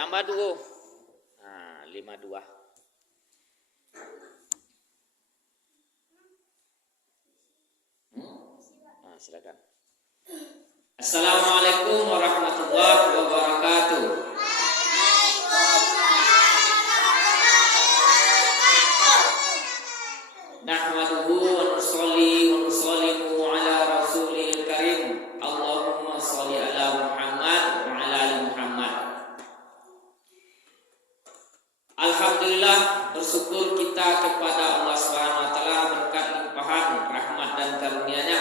tambah dua. Nah, 52. Nah, silakan. Assalamualaikum warahmatullahi wabarakatuh. Nahmaduhu wa nusalli wa nusallimu ala rasulil karim. Allahumma sholli ala Muhammad wa ala ali Muhammad. Alhamdulillah, bersyukur kita kepada Allah Subhanahu wa taala berkat limpahan rahmat dan karunia-Nya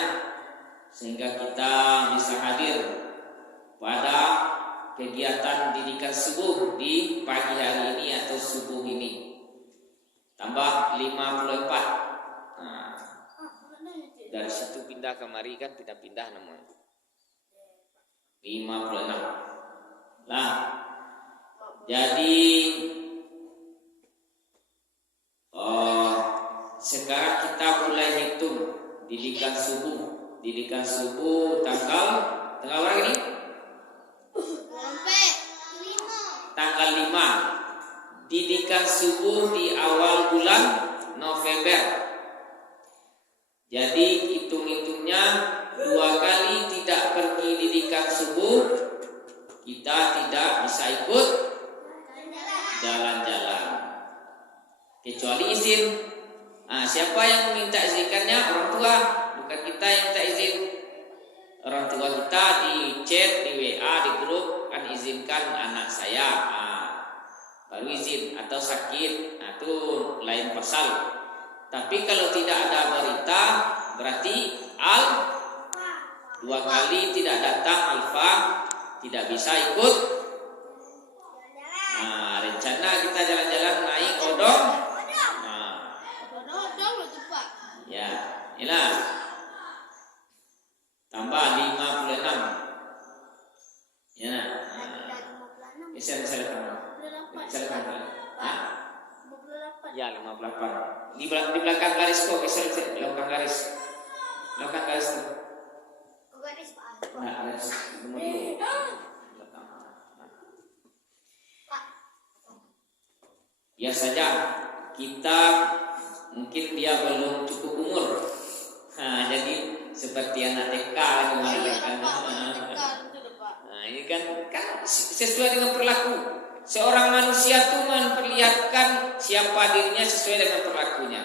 sehingga kita bisa hadir pada kegiatan didikan subuh di pagi hari ini atau subuh ini. Tambah 54. Nah, dari situ pindah kemari kan pindah-pindah namanya 56. Nah, jadi sekarang kita mulai hitung didikan subuh. Didikan subuh tanggal berapa ini? Tanggal 5. Didikan subuh di awal bulan November. Jadi hitung-hitungnya 2 kali tidak pergi didikan subuh, kita tidak bisa ikut jalan-jalan kecuali izin. Nah, siapa yang minta izinkannya? Orang tua, bukan kita yang minta izin. Orang tua kita di chat, di WA, di grup kan izinkan anak saya, baru izin. Atau sakit, itu lain pasal. Tapi kalau tidak ada berita, berarti 2 kali tidak datang alfa, tidak bisa ikut. Nah, rencana kita jalan-jalan naik odong. Ya, inilah tambah 56. Ya, silakan. Ya, 58. Di belakang garis kok, di belakang garis. Belakang garis tuh. Garis Pak. Nah, garis nomor 2. Biar saja kita mungkin dia belum cukup umur. Nah, jadi seperti anak TK kan. Nah, ini kan sesuai dengan perilaku. Seorang manusia itu memperlihatkan siapa dirinya sesuai dengan perilakunya.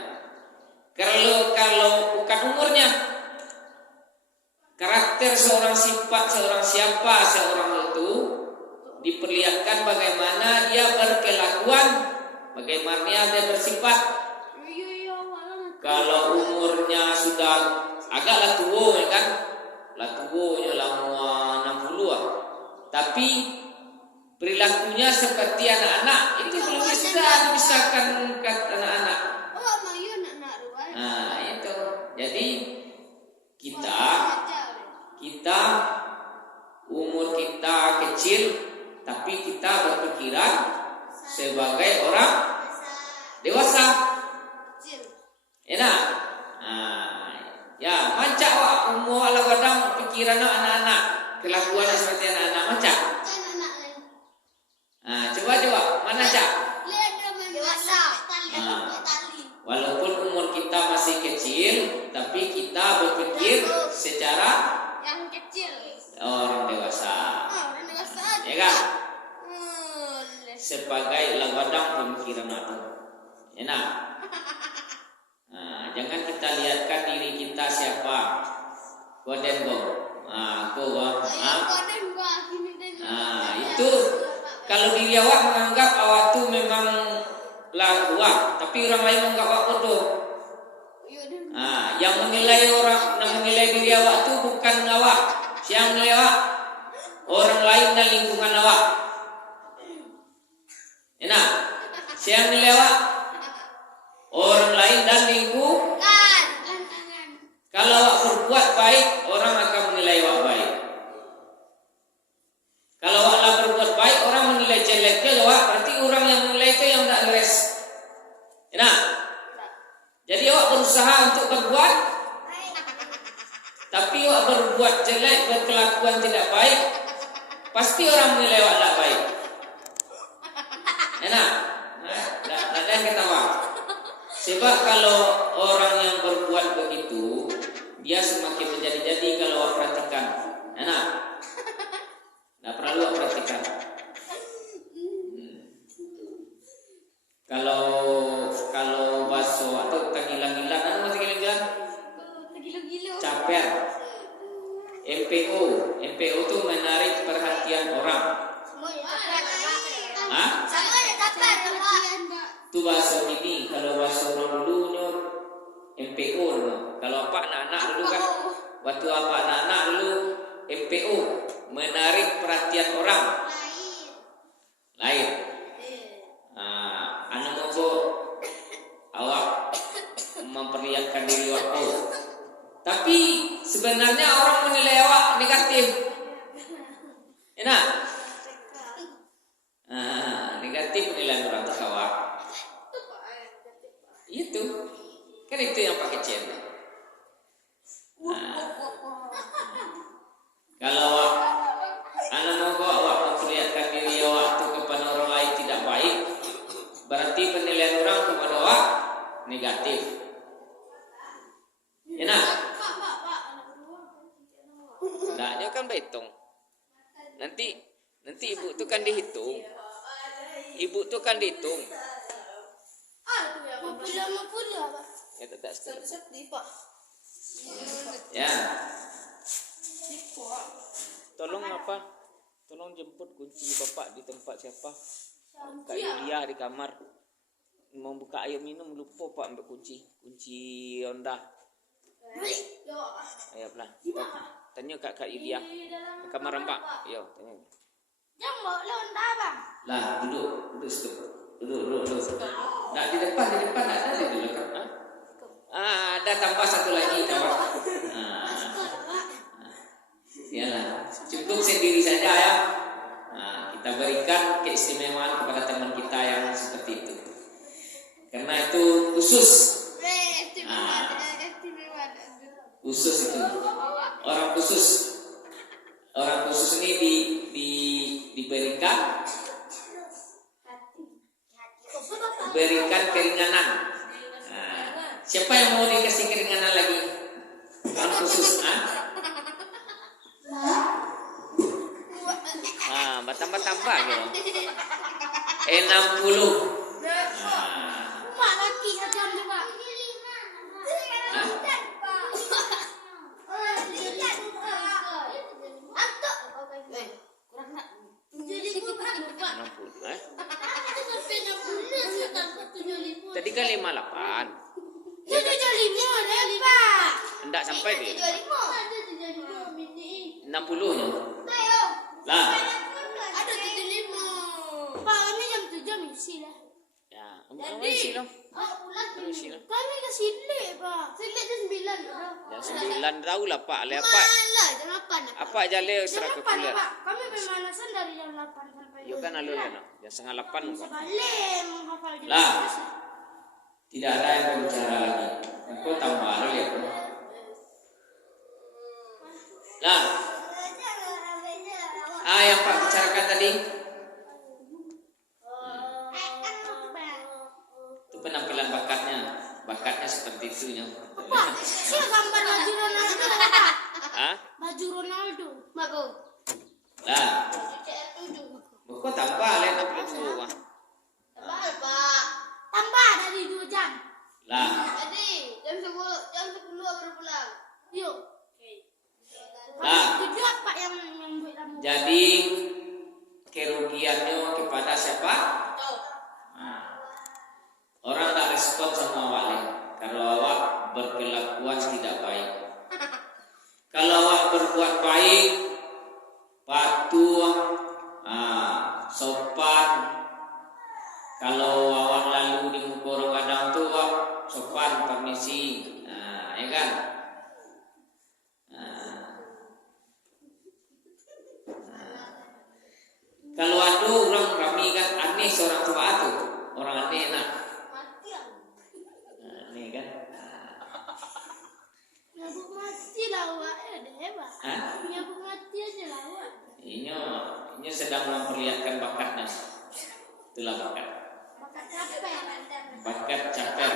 Kalau bukan umurnya, karakter seorang, sifat seorang, siapa seorang itu diperlihatkan bagaimana dia berkelakuan, bagaimana dia bersifat. Kalau umurnya sudah agaklah tua ya kan, tua lama 60-an, tapi perilakunya seperti anak-anak, itu belum bisa dipisahkan ke anak-anak. Nah, itu. Jadi kita umur kita kecil, tapi kita berpikiran sebagai orang dewasa. Enak. Ya, mancak wak umur ala kadang pikiran anak-anak, kelakuan seperti anak-anak mancak. Coba mana Cak? Dewasa. Walaupun umur kita masih kecil, tapi kita berpikir secara yang kecil. Orang dewasa. Ya kan? Sebagai lawadang pemikiran itu. Enak. Jangan kita lihatkan diri kita siapa. Kodengo. Itu kalau diri awak menganggap awak tu memang lawa, tapi orang lain menganggap awak bodoh. Yang menilai diri awak tu bukan awak. Yang menilai awak orang lain dan lingkungan awak. Enak. Yang menilai awak orang lain dan lingkungan. Kalau awak berbuat baik, orang akan menilai awak baik. Kalau awak berbuat baik, orang menilai jeleknya awak, berarti orang yang menilai itu yang tidak beres. Enak. Jadi awak berusaha untuk berbuat, tapi awak berbuat jelek, berkelakuan tidak baik, pasti orang menilai awak tidak baik. Enak. Ada yang ketawa. Sebab kalau orang yang berbuat begitu, dia semakin menjadi-jadi kalau awak perhatikan. Enak. Tidak perlu awak perhatikan. Kalau baso atau tagilan-gilan, apa masih gilan-gilan? Caper. MPO itu menarik perhatian orang. Hah? Itu bahasa ini. Kalau bahasa orang dulu MPO. Kalau apa anak-anak dulu kan, waktu apa anak-anak dulu MPO, menarik perhatian orang lain. Anak mogo awak memperlihatkan diri awak. Tapi sebenarnya orang menilai awak negatif. Enak. Negatif penilaian orang ke awak. Itu kan itu yang pakai channel. Kalau anak mogo awak memperlihatkan diri awak itu kepada orang lain tidak baik, berarti penilaian orang kepada awak negatif. Enak. Naknya kan berhitung. Nanti ibu tu kan dihitung. Ibu tu kan dihitung. Ya tak ya. Tolong apa? Tolong jemput kunci bapak di tempat siapa? Kak Yulia di kamar. Mau buka air minum lupa pak ambil kunci Honda. Ayo pelan. Tanya Kak Yulia di kamar Mbak. Yo, tanya. Jangan bawa Honda bang. Lah duduk situ. Duduk. Nah di depan ada di belakang. Ada tambah satu lagi kawan. Iyalah, cukup sendiri saja ya. Kita berikan keistimewaan kepada teman kita yang seperti itu. Karena itu khusus. Khusus itu. Orang khusus ini diberikan keringanan. Siapa yang mau dikasih keringanan lagi? Orang khusus, tambah gitu. 60. Mak laki jam juga. Tadi kan 58. Dia 75 lepas. Enggak sampai dia. 60 nya. Lah. Ada 75. Pak, ini jam 7 misi lah. Ya, misi lah. Kami ke sini, Pak. Sini jam 9. Jam 9 tahu lah Pak. Le apa? Malah jam 8. Apa jale serah ke kuliah. Pak, kami pemanasan dari jam 8 sampai Yo kan alur kan. Jam setengah 8 kan. balik menghafal di Lah. Tidak ada yang berbicara lagi. Aku tambah ya. Nah, yang Pak bicarakan tadi itu penampilan bakatnya seperti itu ya. Pak, saya gambar baju Ronaldo, Pak. Baju Ronaldo, bagus. Lah, kok tambah lain apa itu? Tambah, Pak. Tambah dari 2 jam. Lah, Tadi jam 10 baru pulang. Yuk. Nah. Tujuh Pak yang buat kamu. Jadi kerugiannya kepada siapa? Orang tak respon sama awak kalau awak berkelakuan tidak baik. Kalau awak berbuat baik, patuh, sopan. Kalau awak lalu di muka orang kadang tu awak sopan, permisi, ya kan? Kalau ada orang rami kan aneh seorang tua tu, orang aneh nak. Aneh kan? Nyabuk mati lah awak, ada hebat. Nyabuk mati aja lah awak. Ini sedang memperlihatkan bakatnya. Itulah bakat. Capek. Bakat caper.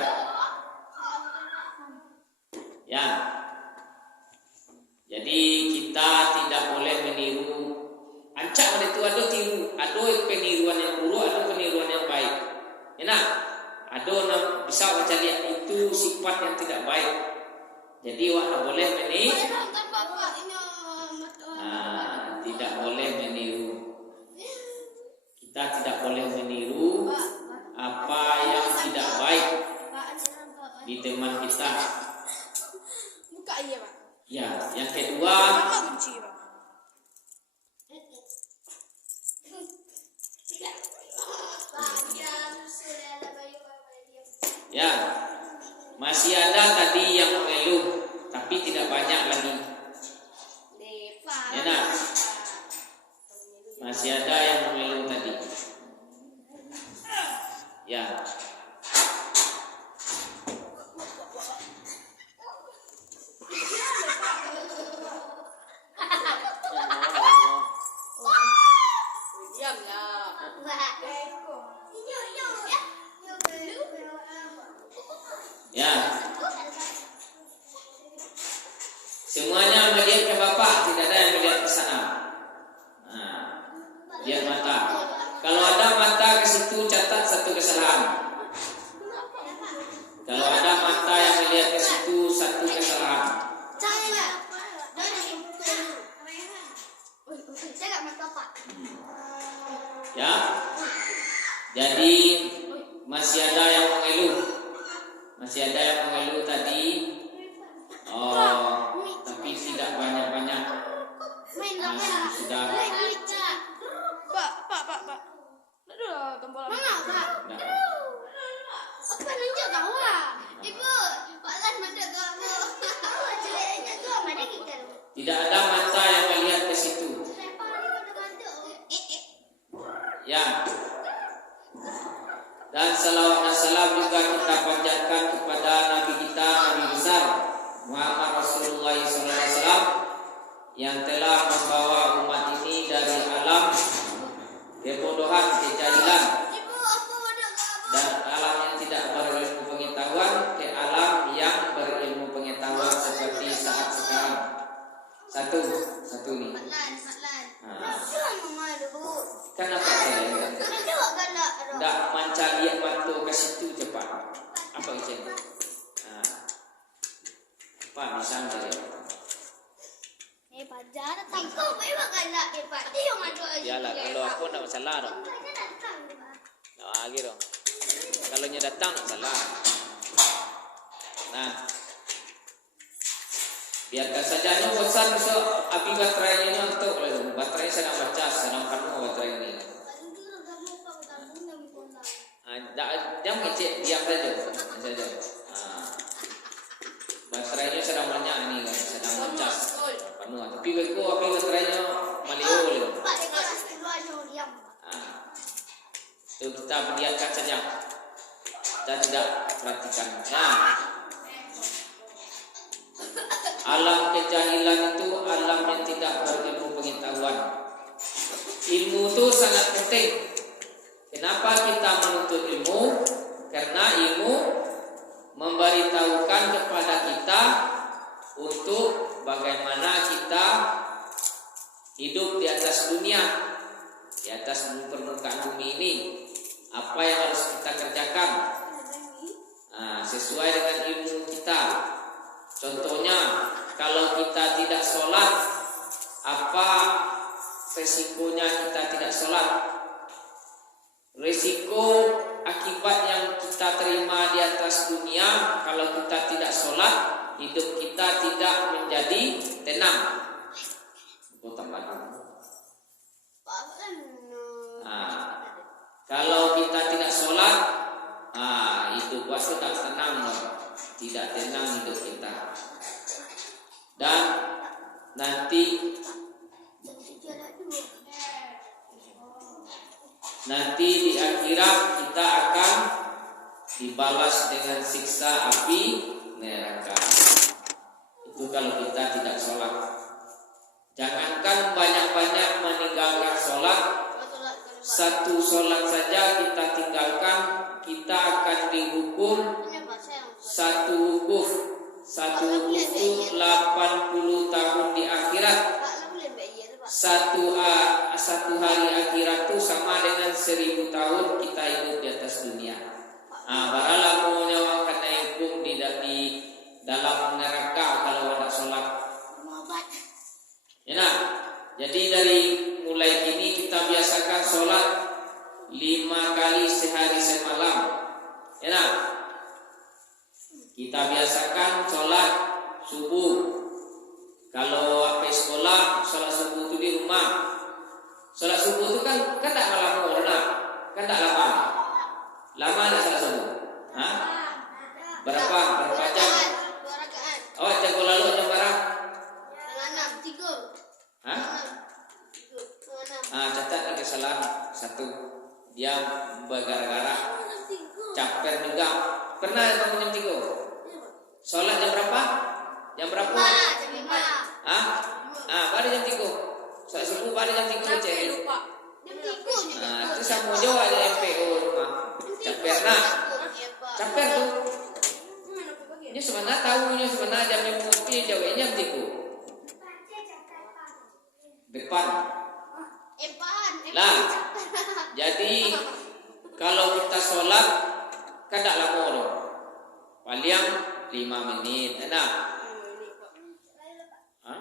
Ya. Jadi kita tidak boleh meniru. Ancak itu ada tiru, ada peniruan yang buruk, ada peniruan yang baik. Enak. Ada bisa baca lihat itu sifat yang tidak baik. Jadi wak boleh meniru. Tidak boleh meniru. Kita tidak boleh meniru apa yang tidak baik di teman kita. Buka iya, Pak. Ya, yang kedua, Kunci, Pak. ya, masih ada tadi yang mengeluh, tapi tidak banyak lagi. Ya, nah. Masih ada yang mengeluh tadi. Ya. Ya. Semuanya melihat ke Bapak, tidak ada yang melihat ke sana. Nah, lihat mata. Kalau ada mata ke situ, catat satu kesalahan. Kalau ada mata yang melihat ke situ, satu kesalahan. Ya. Jadi masih ada yang mengeluh. Masih ada yang mengeluh tadi. Oh, tapi tidak banyak-banyak. Sudah. Pak. Aduh, tombol. Mana, Pak? Nah. Apa nunjuk kau, Pak? Ibu, Pak Lan mana kamu? Jeleknya tu mana kita? Tidak ada mata yang melihat ke situ. Ya. Dan salawat dan salam juga kita panjatkan kepada Nabi kita, Nabi besar Muhammad Rasulullah SAW, yang telah membawa umat ini dari alam kebodohan, kejahilan, dan alam yang tidak berilmu pengetahuan ke alam yang berilmu pengetahuan seperti saat sekarang. Satu nih. Kenapa saya? Tak manca lihat mantu ke situ cepat. Apa itu? Pak bisa saja. Pajar tak kau memang nak Pak. Dia yang mandu aja. Yalah, kalau aku nak masalah dong. Nah, lagi dong. Kalau nya datang nak salah. Nah, biarkan saja nih bosan besok api baterainya untuk baterai sedang baca, sedang penuh baterai ini. Jangan ngecek, diam saja. Baterainya sedang banyak nih, sedang baca penuh. Tapi begitu api baterainya malio. Itu kita biarkan saja. Kita tidak perhatikan. Nah, alam kejahilan itu alam yang tidak berilmu pengetahuan. Ilmu itu sangat penting. Kenapa kita menuntut ilmu? Karena ilmu memberitahukan kepada kita untuk bagaimana kita hidup di atas dunia, di atas permukaan bumi ini. Apa yang harus kita kerjakan sesuai dengan ilmu kita. Contohnya, kalau kita tidak sholat, apa resikonya kita tidak sholat? Risiko akibat yang kita terima di atas dunia, kalau kita tidak sholat, hidup kita tidak menjadi tenang. Kalau kita tidak sholat, hidup pasti tak tenang, tidak tenang hidup kita. Dan nanti di akhirat kita akan dibalas dengan siksa api neraka. Itu kalau kita tidak sholat. Jangankan banyak-banyak meninggalkan sholat, satu sholat saja kita hukum Ini bahasa yang satu wukuf. Satu wukuf itu 80 tahun di akhirat. Pak, lah boleh bayar tu, Pak. Satu hari akhirat itu sama dengan 1000 tahun kita hidup di atas dunia. Baralah mau nyawa kena hukum di dalam neraka kalau ada sholat. Mabat. Ya, jadi dari mulai kini kita biasakan sholat 5 kali sehari semalam. Ya, kita biasakan sholat subuh. Kalau apa sekolah, sholat subuh itu di rumah. Sholat subuh itu kan tak lama orang, kan tak lama. Lama tak sholat subuh? Hah? Berapa jam? 2 rakaat. Oh, jago lalu jam berapa? Setengah 6, 3. Hah? Setengah 6. Catat ada kesalahan satu. Dia bergara-gara, caper juga. Pernah bangun jam 3? Sholat jam berapa? Jam berapa? Jam 5. Hah? Pada jam 3. Sholat subuh pada jam 3 cek. Jam 3 Itu sama jauh aja MPO rumah. Caper nak. Caper tu. Ini sebenarnya tahunya sebenarnya jamnya mungkin jauhnya jam 3. Depan. Lah. Jadi kalau kita sholat kan tak lama dong. Paling 5 menit. Enak. Hah?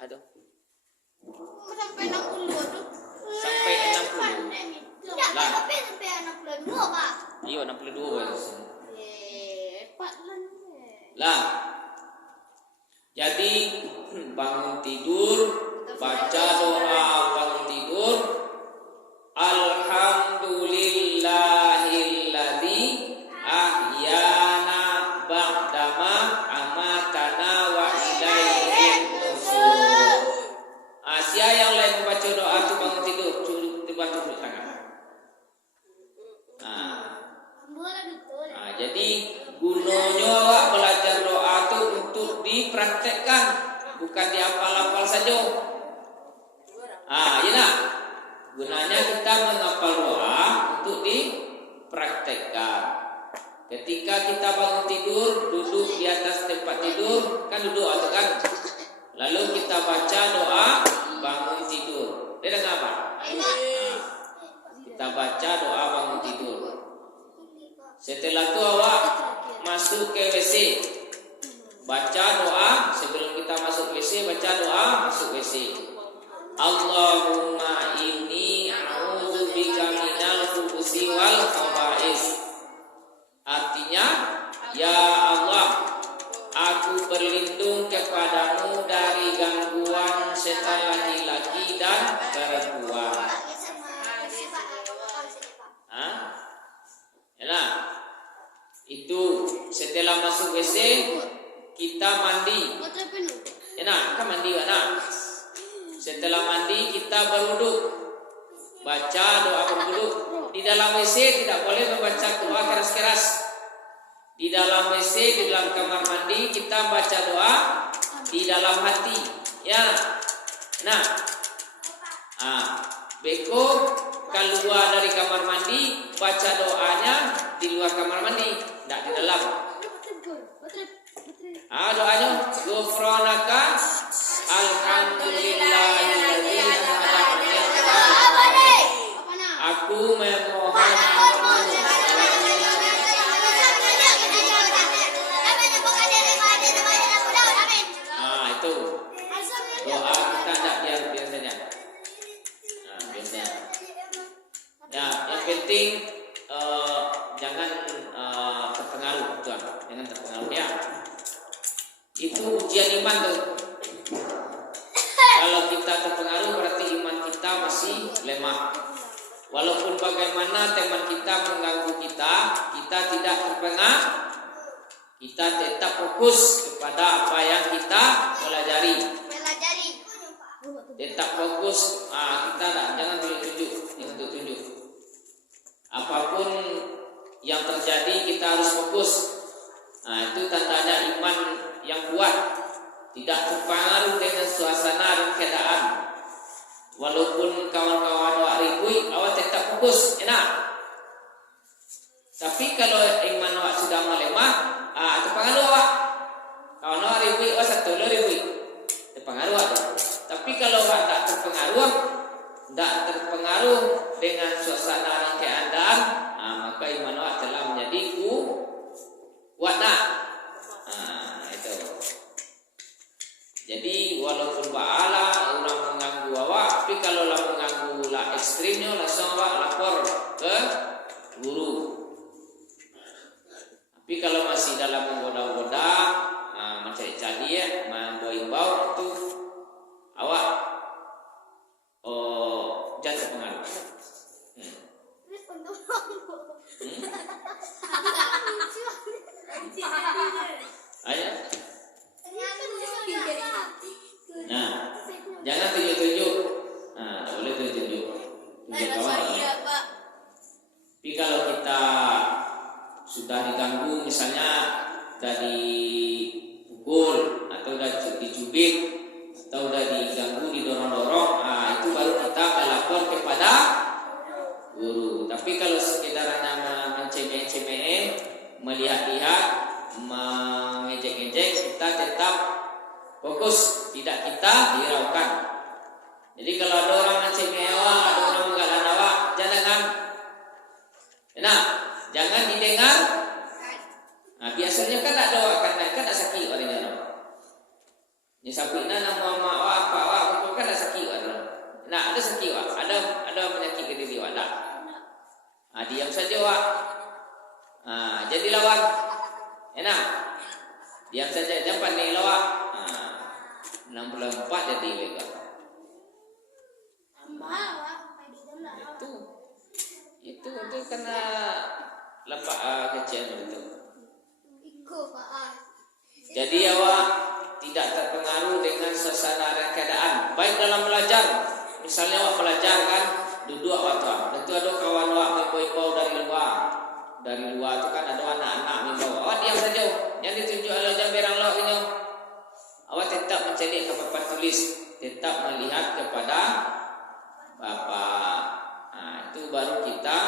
Aduh. Sampai 60 tu. Sampai 60. Tak, Lah. tapi sampai 62, Pak. Iya 62 ya. Pak Lah. Jadi bangun tidur, baca doa bangun tidur. Alhamdulillahilladzi ahyana ba'dama amatana wa ilaihin nusyur. Siapa yang lain membaca doa itu bangun tidur, coba tunduk tangan. Jadi gunanya awak belajar doa itu untuk dipraktekkan, bukan dihafal-hafal saja. Ya nak. Gunanya kita menghafal doa untuk dipraktekkan. Ketika kita bangun tidur, duduk di atas tempat tidur, kan duduk atau kan? Lalu kita baca doa bangun tidur. Dia dengar apa? Kita baca doa bangun tidur. Setelah itu awak masuk ke WC. Baca doa sebelum kita masuk WC, baca doa masuk WC. Allahumma inni a'udzubika minal khubuthi wal khaba'is. Artinya, ya Allah, aku berlindung kepadamu dari gangguan setan laki-laki dan perempuan. Yalah. Itu setelah masuk WC kita mandi. Enak, kan mandi nak. Setelah mandi kita berwuduk. Baca doa berwuduk. Di dalam WC tidak boleh membaca doa keras-keras. Di dalam WC, di dalam kamar mandi kita baca doa di dalam hati. Ya. Nah. Beko keluar dari kamar mandi baca doanya di luar kamar mandi, tidak di dalam. Doanya ghufranaka alhamdulillahilladzi hadani. Aku memohon itu doa kita tidak biar saja. Biasanya. Ya, yang penting jangan terpengaruh, tuan. Jangan terpengaruh ya. Itu ujian iman tuh. Kalau kita terpengaruh berarti iman kita masih lemah. Walaupun bagaimana teman kita mengganggu kita, kita tidak terpengaruh. Kita tetap fokus kepada apa yang kita pelajari. Tetap fokus. Kita jangan tunjuk. Apapun yang terjadi kita harus fokus. Itu tandanya iman yang kuat, tidak terpengaruh dengan suasana dan keadaan. Walaupun kawan-kawan awak ribut, awak tetap fokus. Enak. Tapi kalau iman awak sudah melemah, terpengaruh awak. Kalau awak ribui, satu lo ribui, terpengaruh awak. Tapi kalau awak tak terpengaruh dengan suasana dan keadaan, maka iman awak telah menjadi kuat nak. Itu. Jadi walaupun ba'ala orang mengganggu awak, tapi kalau lah mengganggu lah ekstrimnya, langsung awak lapor ke guru. Tapi kalau masih dalam menggoda-goda, mencari-cari ya, membawa itu awak jangan terpengaruh. Ayah. Nah, jangan tunjuk-tunjuk. Tak boleh tunjuk-tunjuk. Tapi kalau kita sudah diganggu, misalnya dari pukul atau sudah dicubit atau sudah diganggu, didorong-dorong, itu baru kita melapor kepada guru. Tapi kalau sekedar hanya mencemeh-cemeh, melihat-lihat, mengejek-ejek, kita tetap fokus, tidak kita hiraukan. Jadi kalau ada orang mencemeh awak, ada orang menggalan awak, jangan didengar. Biasanya kan ada awak kan tak sakit orang. Ni sapina nama mak awak apa awak betul kan tak sakit orang. Ada sakit awak, ada penyakit ke diri awak tak? Diam saja awak. Jadi lawan. Enak. Diam saja, jangan pandai lawak. 64 jadi legal. Itu karena lepak kecil itu. Jadi awak tidak terpengaruh dengan suasana dan keadaan. Baik dalam belajar, misalnya awak belajar kan, duduk awak tuan. Tentu ada kawan awak membau dari luar. Dari luar itu kan ada anak-anak membau. Awak diam saja. Yang ditunjuk oleh jamberang awak ini. Awak tetap mencari ke papan tulis, tetap melihat kepada Bapak. Itu baru kita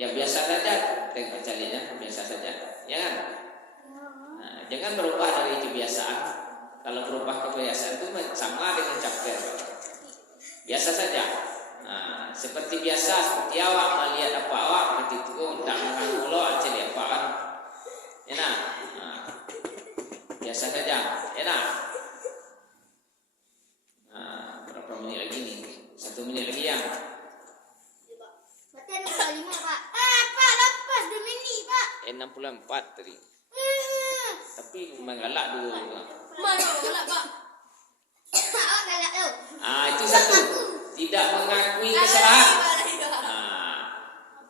ya biasa saja, tengok carinya biasa saja, ya kan? Jangan berubah dari kebiasaan. Kalau berubah kebiasaan itu sama dengan capek. Biasa saja. Seperti biasa, seperti awak melihat apa awak nanti itu tak mengganggu lo cari apa kan? Enak. Biasa saja, enak. Berapa menit lagi nih? 1 menit lagi ya. Berarti ada 5 Pak. Pak lepas 2 minit Pak. 64 tadi. Tapi mengalak dulu. Mana galak Pak? Awak galak tu. Itu satu. Tidak mengakui kesalahan.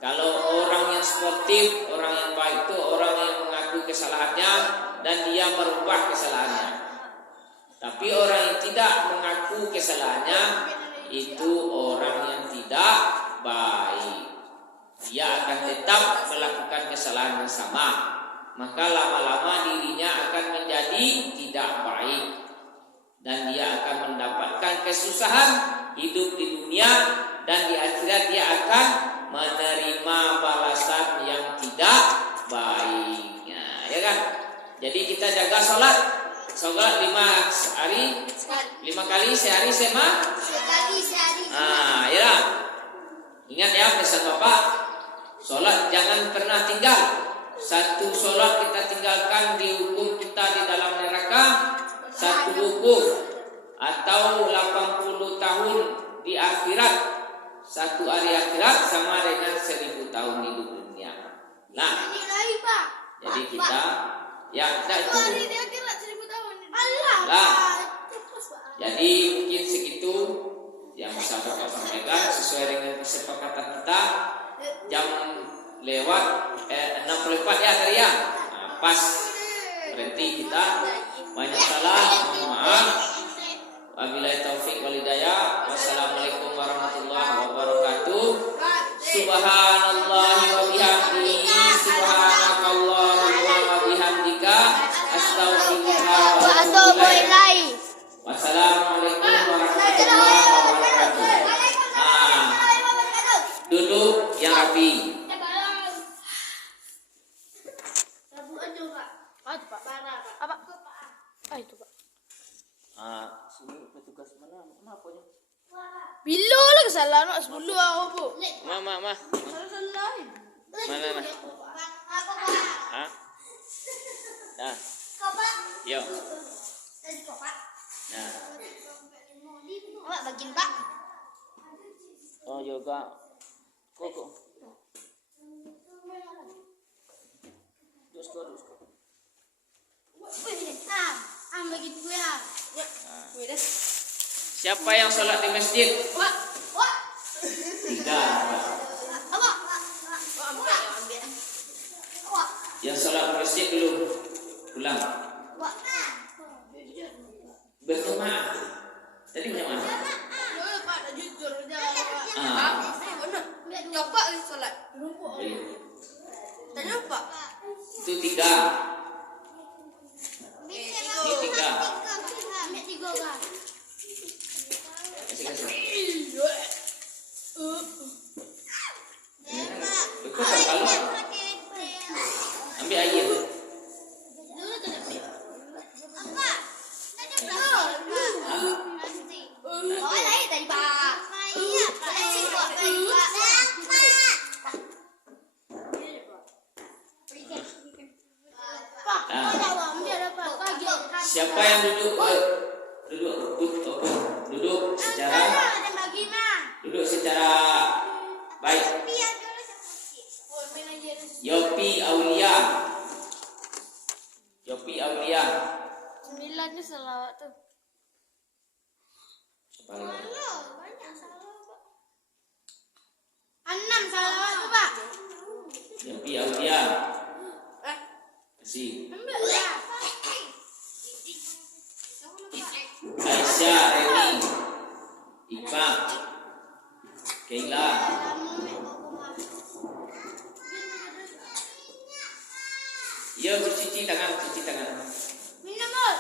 Kalau orang yang sportif, orang yang baik itu orang yang mengakui kesalahannya dan dia merubah kesalahannya. Tapi orang yang tidak mengaku kesalahannya itu orang yang tidak baik. Dia akan tetap melakukan kesalahan yang sama. Maka lama-lama dirinya akan menjadi tidak baik. Dan dia akan mendapatkan kesusahan hidup di dunia. Dan di akhirat dia akan menerima balasan yang tidak baik. Ya kan? Jadi kita jaga sholat 5 kali sehari Sekali sehari. Ya. Ingat ya pesan Bapak, sholat jangan pernah tinggal. Satu sholat kita tinggalkan dihukum kita di dalam neraka 1 hukum, atau 80 tahun di akhirat. 1 hari akhirat sama dengan 1000 tahun hidup dunia. Nah, jadi kita itu. Jadi mungkin segitu yang bisa Bapak sampaikan sesuai dengan kesepakatan kita. Jam lewat 64 ya tadi ya. Pas berhenti kita. Banyak salah, mohon maaf. Wabillahi taufik wal hidayah. Wassalamualaikum warahmatullahi wabarakatuh. Subhanallahi wa bihamdihi, subhanakallahumma wa bihamdika, astaghfirullah wa atubu ilaih. Wassalamualaikum warahmatullahi wabarakatuh. Duduk yang rapi. Bila lah salah nak 10 aku bu. Ma. Salah. Mana? Ha? Dah. Yo. Nah. Awak bagian Pak. Oh juga. Kok. Terus. Bagi gue ya. Siapa yang sholat di masjid? Wah. 3. Awak. Ambil. Awak. Yang sholat di masjid dulu. Pulang. Wah. Berjemaah. Tadi berjemaah. Pak dah jujur je. Benar. Coba lagi solat. Iya. Tak lupa. Itu 3. Ini 3. Ambil 3 kan. Kasih. Pak. Betul kalau ambil air. Dulu tu nak ambil. Apa? Tak ada nanti. Oh, lain tadi Pak. Iya, Pak. Kok tadi Pak. Pak, kau dah ambil dapat pagi. Siapa yang duduk secara Ada bagi mah. duduk secara baik? Biar dulu seperti. Yopi Aulia. 9 ni salawat tu. Halo, banyak salawat Pak. 6 salawat tu Pak. Yopi Aulia. Kasih. Ambil lah. Aisyah Reni. Iqbal. Keila. Yo cuci tangan. Minum, Bol.